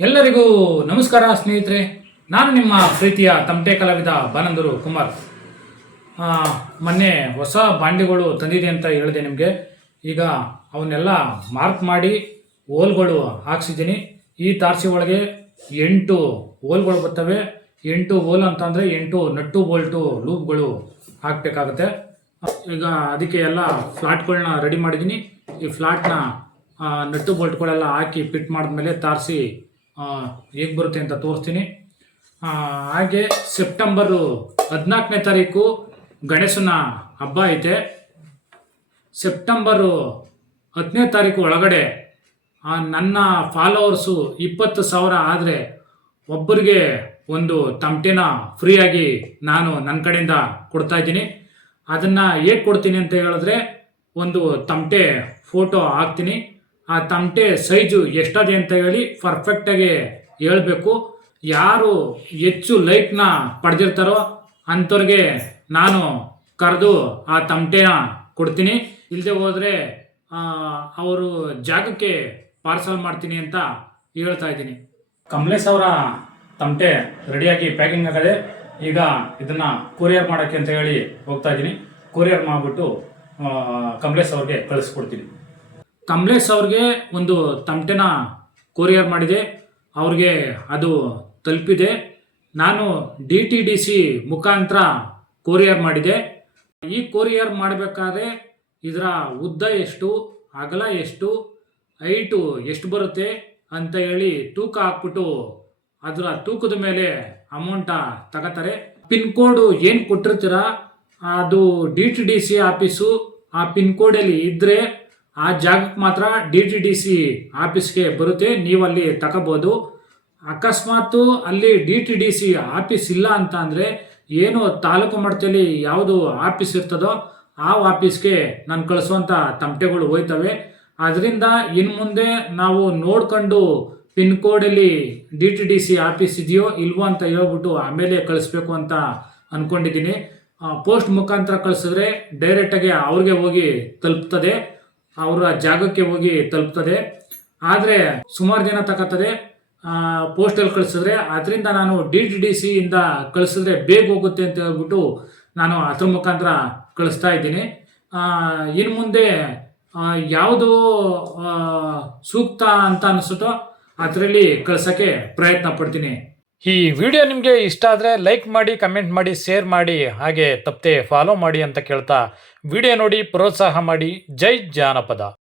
ಎಲ್ಲರಿಗೂ ನಮಸ್ಕಾರ ಸ್ನೇಹಿತರೆ. ನಾನು ನಿಮ್ಮ ಪ್ರೀತಿಯ ತಮಟೆ ಕಲಾವಿದ ಬಾನಂದೂರು ಕುಮಾರ್. ಮೊನ್ನೆ ಹೊಸ ಬಾಂಡಿಗಳು ತಂದಿದೆ ಅಂತ ಹೇಳಿದೆ ನಿಮಗೆ. ಈಗ ಅವನ್ನೆಲ್ಲ ಮಾರ್ಕ್ ಮಾಡಿ ಹೋಲ್ಗಳು ಹಾಕ್ಸಿದ್ದೀನಿ. ಈ ತಾರಸಿ ಒಳಗೆ 8 ಹೋಲ್ಗಳು ಬರ್ತವೆ. 8 ಹೋಲ್ ಅಂತಂದರೆ 8 ನಟ್ಟು ಬೋಲ್ಟು ಲೂಪ್ಗಳು ಹಾಕಬೇಕಾಗುತ್ತೆ. ಈಗ ಅದಕ್ಕೆ ಎಲ್ಲ ಫ್ಲಾಟ್ಗಳನ್ನ ರೆಡಿ ಮಾಡಿದ್ದೀನಿ. ಈ ಫ್ಲಾಟ್ನ ನಟ್ಟು ಬೋಲ್ಟ್ಗಳೆಲ್ಲ ಹಾಕಿ ಫಿಟ್ ಮಾಡಿದ್ಮೇಲೆ ತಾರಸಿ ಹೇಗೆ ಬರುತ್ತೆ ಅಂತ ತೋರಿಸ್ತೀನಿ. ಹಾಗೆ ಸೆಪ್ಟೆಂಬರು 14ನೇ ತಾರೀಕು ಗಣೇಶನ ಹಬ್ಬ ಐತೆ. ಸೆಪ್ಟೆಂಬರು 10ನೇ ತಾರೀಕು ಒಳಗಡೆ ನನ್ನ ಫಾಲೋವರ್ಸು 20,000 ಆದರೆ ಒಬ್ಬರಿಗೆ ಒಂದು ತಮಟೆನ ಫ್ರೀಯಾಗಿ ನಾನು ನನ್ನ ಕಡೆಯಿಂದ ಕೊಡ್ತಾಯಿದ್ದೀನಿ. ಅದನ್ನು ಹೇಗೆ ಕೊಡ್ತೀನಿ ಅಂತ ಹೇಳಿದ್ರೆ, ಒಂದು ತಮಟೆ ಫೋಟೋ ಹಾಕ್ತೀನಿ. ಆ ತಮಟೆ ಸೈಜು ಎಷ್ಟದೆ ಅಂತ ಹೇಳಿ ಪರ್ಫೆಕ್ಟಾಗಿ ಹೇಳಬೇಕು. ಯಾರು ಹೆಚ್ಚು ಲೈಕ್ನ ಪಡೆದಿರ್ತಾರೋ ಅಂಥವ್ರಿಗೆ ನಾನು ಕರೆದು ಆ ತಮಟೆನ ಕೊಡ್ತೀನಿ. ಇಲ್ಲದೆ ಹೋದರೆ ಅವರು ಜಾಗಕ್ಕೆ ಪಾರ್ಸಲ್ ಮಾಡ್ತೀನಿ ಅಂತ ಹೇಳ್ತಾ ಇದ್ದೀನಿ. ಕಮಲೇಶ್ ಅವರ ತಮಟೆ ರೆಡಿಯಾಗಿ ಪ್ಯಾಕಿಂಗ್ ಆಗದೆ. ಈಗ ಇದನ್ನು ಕೊರಿಯರ್ ಮಾಡೋಕ್ಕೆ ಅಂತ ಹೇಳಿ ಹೋಗ್ತಾ ಇದ್ದೀನಿ. ಕೊರಿಯರ್ ಮಾಡಿಬಿಟ್ಟು ಕಮಲೇಶ್ ಅವ್ರಿಗೆ ಕಳಿಸ್ಕೊಡ್ತೀನಿ. ಕಮಲೇಶ್ ಅವ್ರಿಗೆ ಒಂದು ತಮಟೆನ ಕೊರಿಯರ್ ಮಾಡಿದೆ. ಅವ್ರಿಗೆ ಅದು ತಲುಪಿದೆ. ನಾನು DTDC ಮುಖಾಂತರ ಕೊರಿಯರ್ ಮಾಡಿದೆ. ಈ ಕೊರಿಯರ್ ಮಾಡಬೇಕಾದ್ರೆ ಇದರ ಉದ್ದ ಎಷ್ಟು, ಅಗಲ ಎಷ್ಟು, ಹೈಟು ಎಷ್ಟು ಬರುತ್ತೆ ಅಂತ ಹೇಳಿ ತೂಕ ಹಾಕ್ಬಿಟ್ಟು ಅದರ ತೂಕದ ಮೇಲೆ ಅಮೌಂಟ ತಗೋತಾರೆ. ಪಿನ್ ಕೋಡು ಏನು ಕೊಟ್ಟಿರ್ತೀರ ಅದು DTDC ಆಫೀಸು ಆ ಪಿನ್ ಕೋಡಲ್ಲಿ ಇದ್ದರೆ ಆ ಜಾಗಕ್ಕೆ ಮಾತ್ರ DTDC ಆಫೀಸ್ಗೆ ಬರುತ್ತೆ. ನೀವಲ್ಲಿ ತಗೋಬೋದು. ಅಕಸ್ಮಾತು ಅಲ್ಲಿ DTDC ಆಫೀಸ್ ಇಲ್ಲ ಅಂತ ಅಂದರೆ ಏನು ತಾಲೂಕು ಮಟ್ಟದಲ್ಲಿ ಯಾವುದು ಆಫೀಸ್ ಇರ್ತದೋ ಆ ಆಫೀಸ್ಗೆ ನಾನು ಕಳಿಸುವಂಥ ತಮಟೆಗಳು ಹೋಯ್ತವೆ. ಅದರಿಂದ ಇನ್ನು ಮುಂದೆ ನಾವು ನೋಡ್ಕೊಂಡು ಪಿನ್ ಕೋಡಲ್ಲಿ DTDC ಆಫೀಸ್ ಇದೆಯೋ ಇಲ್ವೋ ಅಂತ ಹೇಳ್ಬಿಟ್ಟು ಆಮೇಲೆ ಕಳಿಸ್ಬೇಕು ಅಂತ ಅಂದ್ಕೊಂಡಿದ್ದೀನಿ. ಪೋಸ್ಟ್ ಮುಖಾಂತರ ಕಳಿಸಿದ್ರೆ ಡೈರೆಕ್ಟಾಗಿ ಅವ್ರಿಗೆ ಹೋಗಿ ತಲುಪ್ತದೆ, ಅವರ ಜಾಗಕ್ಕೆ ಹೋಗಿ ತಲುಪ್ತದೆ. ಆದರೆ ಸುಮಾರು ಜನ ತಗೋತದೆ ಪೋಸ್ಟಲ್ಲಿ ಕಳಿಸಿದ್ರೆ. ಅದರಿಂದ ನಾನು DTDC ಇಂದ ಕಳಿಸಿದ್ರೆ ಬೇಗ ಹೋಗುತ್ತೆ ಅಂತ ಹೇಳ್ಬಿಟ್ಟು ನಾನು ಅದ್ರ ಮುಖಾಂತರ ಕಳಿಸ್ತಾ ಇದ್ದೀನಿ. ಇನ್ನು ಮುಂದೆ ಯಾವುದು ಸೂಕ್ತ ಅಂತ ಅನಿಸುತ್ತೋ ಅದರಲ್ಲಿ ಕಳ್ಸೋಕ್ಕೆ ಪ್ರಯತ್ನ ಪಡ್ತೀನಿ. ಈ ವಿಡಿಯೋ ನಿಮಗೆ ಇಷ್ಟ ಆದರೆ ಲೈಕ್ ಮಾಡಿ, ಕಮೆಂಟ್ ಮಾಡಿ, ಶೇರ್ ಮಾಡಿ, ಹಾಗೆ ತಪ್ಪದೆ ಫಾಲೋ ಮಾಡಿ ಅಂತ ಕೇಳ್ತಾ ವಿಡಿಯೋ ನೋಡಿ ಪ್ರೋತ್ಸಾಹ ಮಾಡಿ. ಜೈ ಜಾನಪದ.